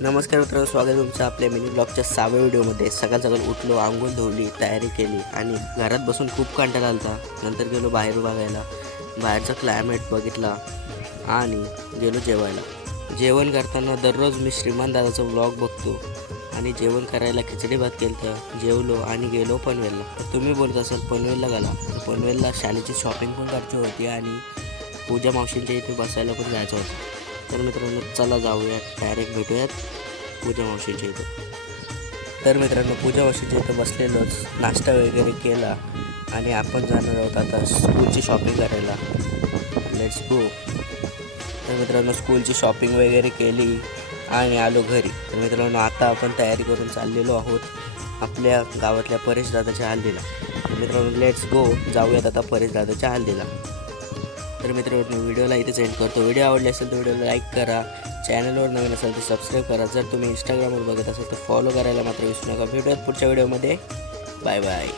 नमस्कार मित्रांनो, स्वागत आहे तुमचं आपल्या मिनी ब्लॉगच्या 6व्या व्हिडिओमध्ये. सकाळ सकाळ उठलो, अंघोळ धुवली, तयारी केली आणि घरात बसून खूप कंटाळा आला होता. नंतर गेलो बाहेर बघायला, बाहेरचा क्लायमेट बघितला आणि गेलो जेवायला. जेवण करताना दररोज मी श्रीमान दादाचा व्लॉग बघतो आणि जेवण करायला खिचडी भात केलं तर जेवलो आणि गेलो पनवेलला. तर तुम्ही बोलत असाल पनवेलला गेला, तर पनवेलला शाळेची शॉपिंग पण करायची होती आणि पूजा मावशींच्या इथे बसायला पण जायचं होतं. तर मित्रांनो चला जाऊयात, डायरेक्ट भेटूयात पूजा मावशीच्या इथं. तर मित्रांनो पूजा मावशीच्या इथं बसलेलोच, नाश्ता वगैरे केला आणि आपण जाणार आहोत आता स्कूलची शॉपिंग करायला. Let's go. तर मित्रांनो स्कूलची शॉपिंग वगैरे केली आणि आलो घरी. तर मित्रांनो आता आपण तयारी करून चाललेलो आहोत आपल्या गावातल्या परेश दादाच्या हल्दीला. मित्रांनो लेट्स गो, जाऊयात आता परेश दादाच्या हल्दीला. तर मित्रांनो व्हिडिओला इथेच एंड करतो. व्हिडिओ आवडले असेल तर व्हिडिओला लाईक करा, चॅनलवर नवीन असेल तर सबस्क्राईब करा. जर तुम्ही इंस्टाग्रामवर बघत असाल तर फॉलो करायला मात्र विसरू नका. भेटूयात पुढच्या व्हिडिओमध्ये. Bye bye.